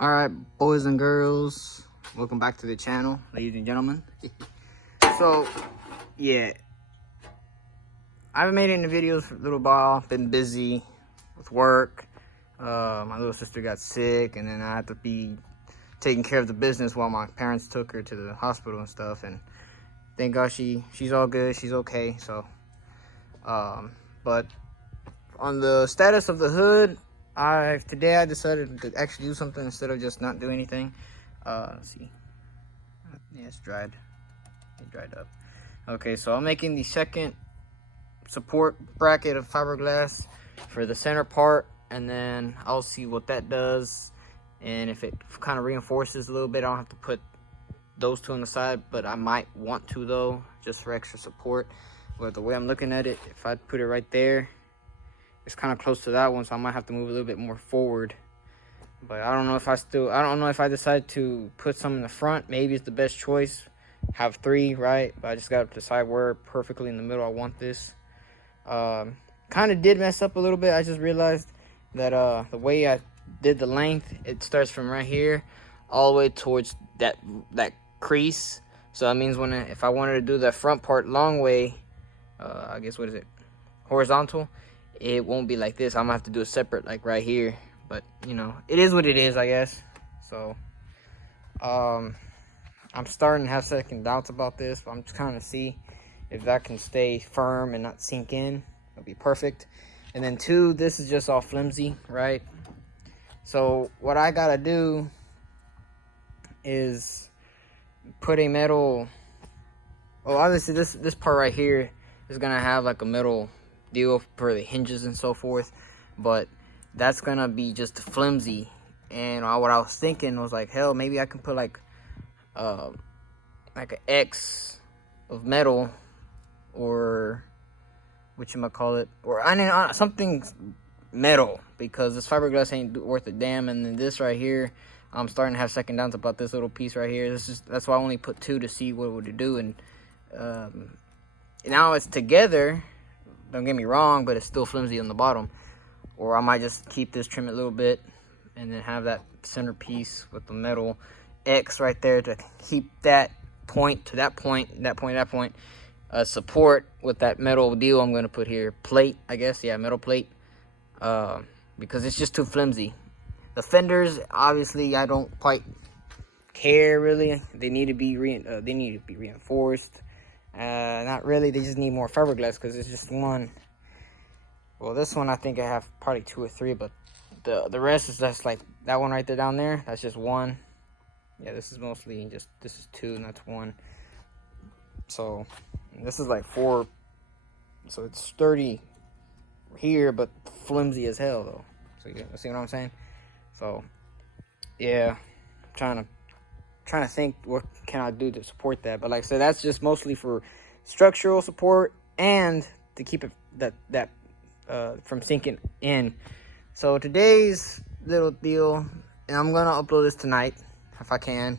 All right, boys and girls, welcome back to the channel, ladies and gentlemen. So, yeah, I haven't made any videos for a little while. Been busy with work. My little sister got sick, and then I had to be taking care of the business while my parents took her to the hospital and stuff. And thank God she's all good. She's okay. So, but on the status of the hood, today I decided to actually do something instead of just not do anything. Let's see. Yeah, it's dried. It dried up. Okay, so I'm making the second support bracket of fiberglass for the center part, and then I'll see what that does, and if it kind of reinforces a little bit, I don't have to put those two on the side, but I might want to though, just for extra support. But the way I'm looking at it, if I put it right there, it's kind of close to that one, so I might have to move a little bit more forward. But I don't know if I decide to put some in the front. Maybe it's the best choice. Have three, right? But I just got to decide where perfectly in the middle I want this. Kind of did mess up a little bit. I just realized that the way I did the length, it starts from right here all the way towards that crease. So that means if I wanted to do the front part long way, I guess, what is it, horizontal, it won't be like this. I'm gonna have to do it separate, like right here. But you know, it is what it is, I guess. So I'm starting to have second doubts about this, but I'm just trying to see if that can stay firm and not sink in. It'll be perfect. And then two, this is just all flimsy, right? So what I gotta do is put a metal, obviously this part right here is gonna have like a metal deal for the hinges and so forth, but that's gonna be just flimsy. And what I was thinking was like, hell, maybe I can put like an X of metal, or whatchamacallit, or I mean something metal, because this fiberglass ain't worth a damn. And then this right here, I'm starting to have second doubts about this little piece right here. That's why I only put two to see what it would do. And now it's together, don't get me wrong, but it's still flimsy on the bottom. Or I might just keep this, trim it a little bit, and then have that center piece with the metal X right there to keep that point to that point, that point to that point, support with that metal deal I'm going to put here. Plate, I guess. Yeah, metal plate. Because it's just too flimsy. The fenders, obviously, I don't quite care really. They need to be reinforced. Not really. They just need more fiberglass because it's just one. Well, this one I think I have probably two or three, but the rest is just like that one right there down there. That's just one. Yeah, this is mostly this is two and that's one. So this is like four. So it's sturdy here, but flimsy as hell though. So you see what I'm saying? So yeah, I'm trying to think what can I do to support that. But like I said, that's just mostly for structural support and to keep it that from sinking in. So today's little deal, and I'm gonna upload this tonight if I can.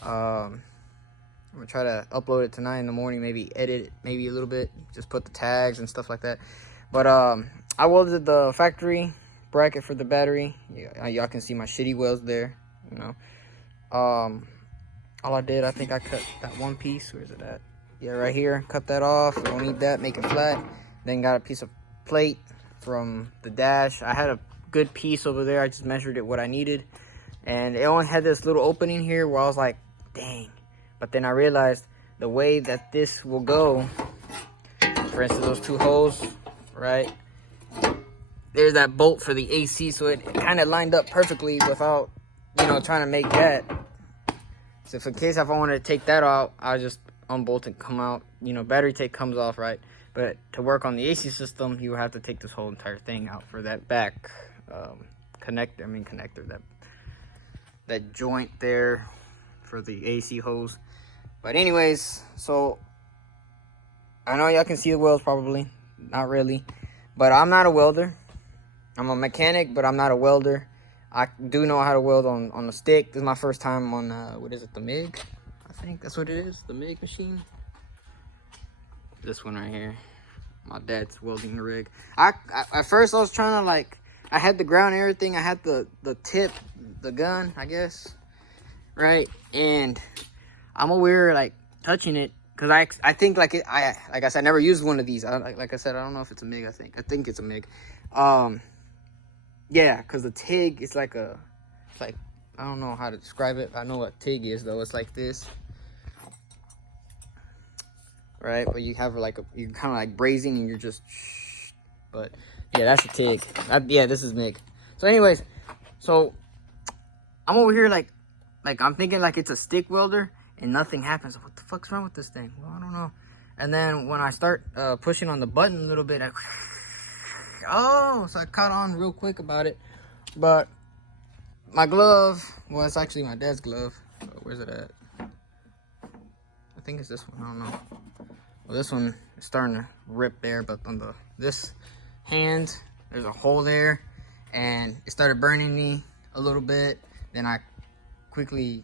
I'm gonna try to upload it tonight in the morning, maybe edit it maybe a little bit, just put the tags and stuff like that. But I welded the factory bracket for the battery. Y'all can see my shitty welds there, you know. All I did, I think I cut that one piece. Where is it at? Yeah, right here. Cut that off. I don't need that. Make it flat. Then got a piece of plate from the dash. I had a good piece over there. I just measured it what I needed, and it only had this little opening here where I was like, dang. But then I realized the way that this will go, for instance, those two holes, right? There's that bolt for the AC, so it kind of lined up perfectly without, trying to make that. So if in case if I wanted to take that out, I just unbolt and come out. Battery tape comes off, right? But to work on the AC system, you would have to take this whole entire thing out for that back connector, that joint there for the AC hose. But anyways, so I know y'all can see the welds probably, not really, but I'm not a welder. I'm a mechanic, but I'm not a welder. I do know how to weld on the stick. This is my first time on what is it, the MIG? I think that's what it is, the MIG machine. This one right here. My dad's welding the rig. At first I was trying to like I had the ground and everything. I had the tip, the gun, I guess, right? And I'm aware, like, touching it, because I think, like, like I said, I never used one of these. Like I said, I don't know if it's a MIG, I think it's a MIG. Yeah, because the TIG is like it's like, I don't know how to describe it. I know what TIG is, though. It's like this, right? But you have like you're kind of like brazing, and you're just, but yeah, that's a TIG. Yeah, this is MIG. So anyways, so I'm over here like I'm thinking like it's a stick welder, and nothing happens. What the fuck's wrong with this thing? Well, I don't know. And then when I start pushing on the button a little bit, so I caught on real quick about it. But my glove, well, it's actually my dad's glove. Where's it at? I think it's this one. I don't know. Well, this one is starting to rip there, but on this hand, there's a hole there, and it started burning me a little bit. Then I quickly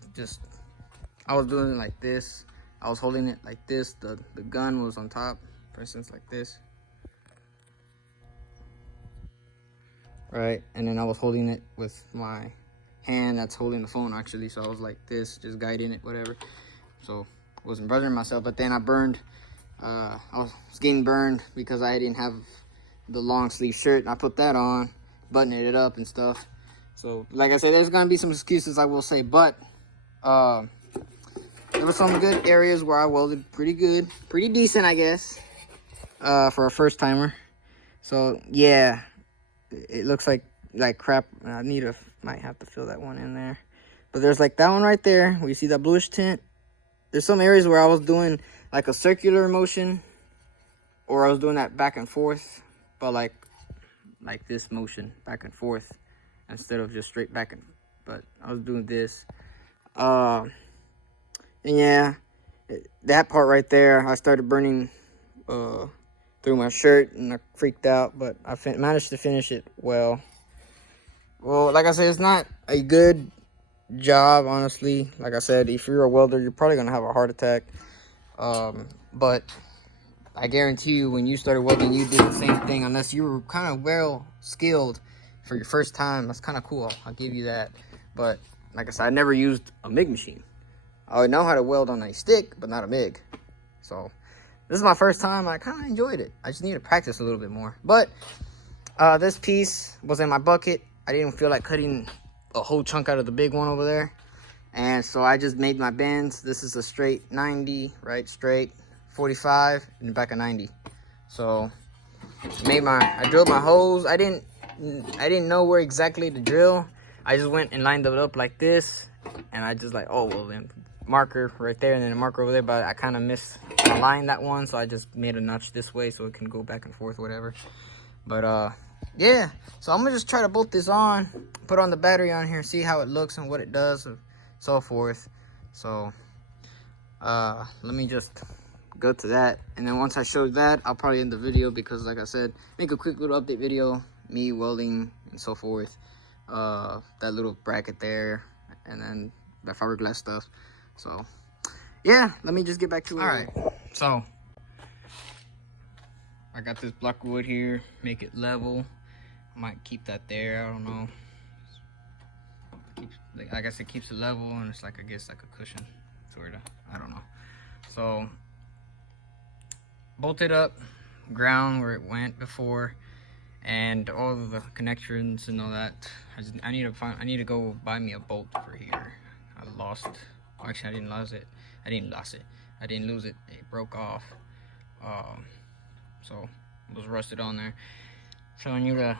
I was doing it like this. I was holding it like this. The gun was on top, for instance, like this. Right, and then I was holding it with my hand that's holding the phone, actually. So I was like this, just guiding it, whatever. So I wasn't bothering myself. But then I burned. I was getting burned because I didn't have the long sleeve shirt. And I put that on, buttoning it up and stuff. So like I said, there's gonna be some excuses, I will say, but there were some good areas where I welded pretty good, pretty decent, I guess, for a first timer. So yeah. It looks like crap. I might have to fill that one in there. But there's like that one right there where you see that bluish tint. There's some areas where I was doing like a circular motion, or I was doing that back and forth, but like this motion back and forth instead of just straight back. But I was doing this. And yeah, that part right there, I started burning through my shirt, and I freaked out, but I managed to finish it well. Well, like I said, it's not a good job, honestly. Like I said, if you're a welder, you're probably gonna have a heart attack. But I guarantee you, when you started welding, you did the same thing, unless you were kind of well skilled for your first time. That's kind of cool, I'll give you that. But like I said, I never used a MIG machine. I would know how to weld on a stick, but not a MIG. So this is my first time. I kind of enjoyed it. I just need to practice a little bit more. But this piece was in my bucket. I didn't feel like cutting a whole chunk out of the big one over there. And so I just made my bends. This is a straight 90, right? Straight 45 in the back of 90. So I drilled my holes. I didn't know where exactly to drill. I just went and lined it up like this. And I just like, oh, well then, marker right there and then a marker over there, but I kind of misaligned that one, so I just made a notch this way so it can go back and forth, whatever. But yeah, so I'm gonna just try to bolt this on, put on the battery on here, see how it looks and what it does, and so forth. So let me just go to that, and then once I show that, I'll probably end the video, because like I said, make a quick little update video, me welding and so forth. That little bracket there, and then that fiberglass stuff. So yeah, let me just get back to it. All right, so I got this block of wood here, make it level. I might keep that there, I don't know. I guess it keeps it level, and it's like, I guess like a cushion, sort of, I don't know. So bolted up, ground where it went before, and all of the connections and all that. I need to go buy me a bolt for here. I lost. Actually, I didn't lose it. I didn't lose it. It broke off. So it was rusted on there. So I need to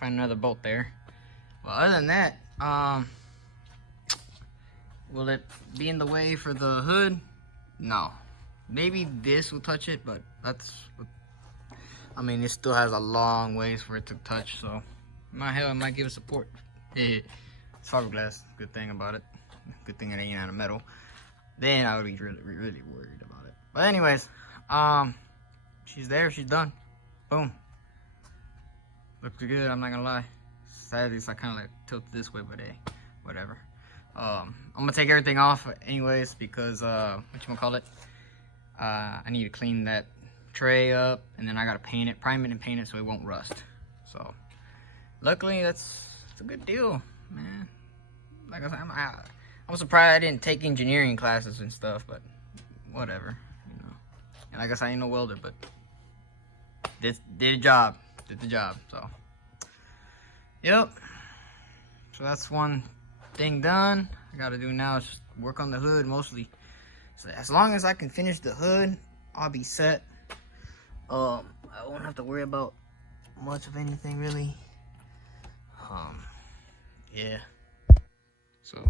find another bolt there. Well, other than that, will it be in the way for the hood? No. Maybe this will touch it, but I mean, it still has a long ways for it to touch, so it might give it support. It's fiberglass, good thing about it. Good thing it ain't out of metal. Then I would be really, really worried about it. But anyways, she's there, she's done. Boom. Looks good, I'm not gonna lie. Sadly, I kind of like tilted this way, but hey, whatever. I'm gonna take everything off anyways, because whatchamacallit, I need to clean that tray up, and then I gotta paint it, prime it and paint it so it won't rust. So luckily it's a good deal, man. Like I said, I'm surprised I didn't take engineering classes and stuff, but whatever, you know. And like I said, I ain't no welder, but did the job, so. Yep. So that's one thing done. I gotta do now is just work on the hood mostly. So as long as I can finish the hood, I'll be set. I won't have to worry about much of anything really. Yeah. So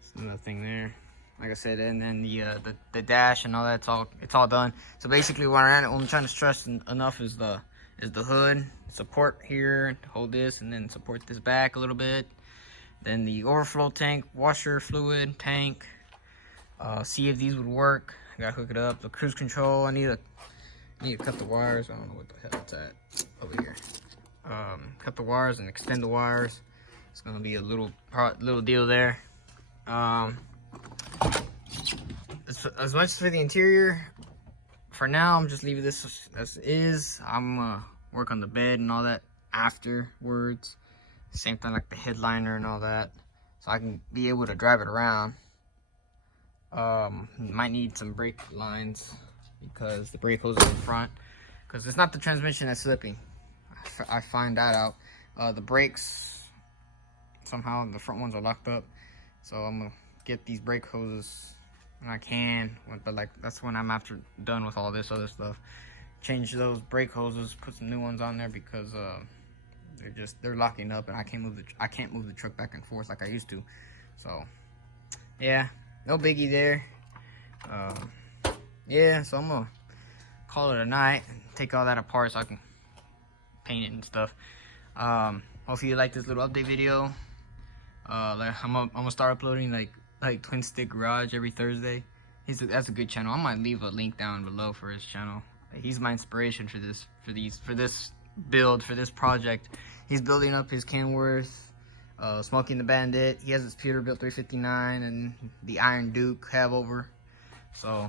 it's another thing there. Like I said, and then the dash and all that, it's all done. So basically, what I'm trying to stress enough is the hood support here, hold this, and then support this back a little bit. Then the overflow tank, washer fluid tank. See if these would work. I gotta hook it up. The cruise control. I need to cut the wires. I don't know what the hell it's at over here. Cut the wires and extend the wires. It's gonna be a little deal there. As much for the interior, for now I'm just leaving this as is. I'm work on the bed and all that afterwards. Same thing like the headliner and all that, so I can be able to drive it around. Might need some brake lines because the brake hose is in front, because it's not the transmission that's slipping. I find that out. The brakes, somehow the front ones are locked up, so I'm gonna get these brake hoses when I can, but like that's when I'm done with all this other stuff. Change those brake hoses, put some new ones on there, because they're locking up and I can't move the truck back and forth like I used to. So yeah, no biggie there. Yeah, so I'm gonna call it a night and take all that apart so I can paint it and stuff. Hopefully you like this little update video. I'm gonna start uploading like Twin Stick Garage every Thursday. That's a good channel. I might leave a link down below for his channel. He's my inspiration for this build, for this project. He's building up his Kenworth, Smoking the Bandit. He has his Peterbilt 359 and the Iron Duke have over. So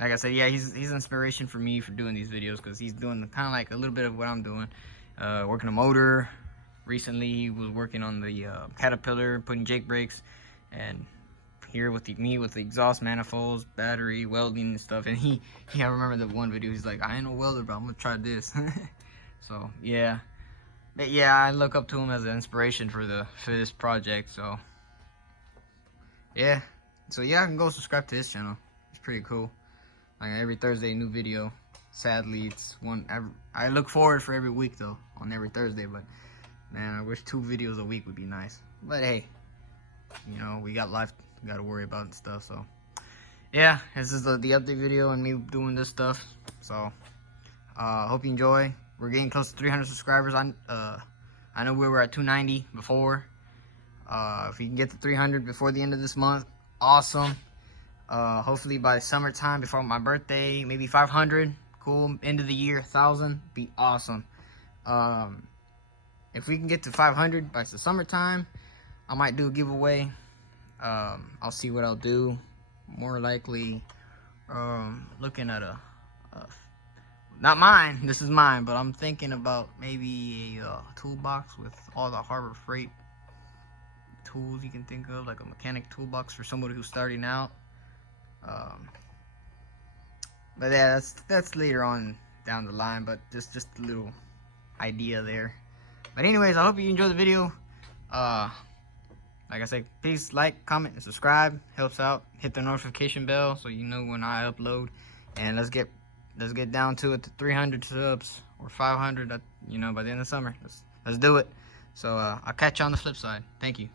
like I said, yeah, he's inspiration for me for doing these videos, because he's doing kind of like a little bit of what I'm doing. Working a motor. Recently he was working on the Caterpillar, putting Jake brakes, and here with the exhaust manifolds, battery, welding and stuff. And I remember the one video, he's like, I ain't no welder, but I'm gonna try this. So yeah, but yeah, I look up to him as an inspiration for this project. So yeah, I can go subscribe to his channel. It's pretty cool. Like every Thursday, new video. Sadly, it's one I look forward for every week though, on every Thursday. But man, I wish 2 videos a week would be nice. But hey, you know, we got life we got to worry about and stuff. So yeah, this is the update video and me doing this stuff. So hope you enjoy. We're getting close to 300 subscribers. I know we were at 290 before. If we can get to 300 before the end of this month, awesome. Hopefully by summertime, before my birthday, maybe 500. Cool. End of the year, 1,000, be awesome. If we can get to 500 by the summertime, I might do a giveaway. I'll see what I'll do. More likely, looking at not mine, this is mine, but I'm thinking about maybe a toolbox with all the Harbor Freight tools you can think of, like a mechanic toolbox for somebody who's starting out. But yeah, that's later on down the line, but just a little idea there. But anyways, I hope you enjoyed the video. Like I said, please like, comment, and subscribe. Helps out. Hit the notification bell so you know when I upload. And let's get down to it, to 300 subs or 500. You know, by the end of summer. Let's do it. So I'll catch you on the flip side. Thank you.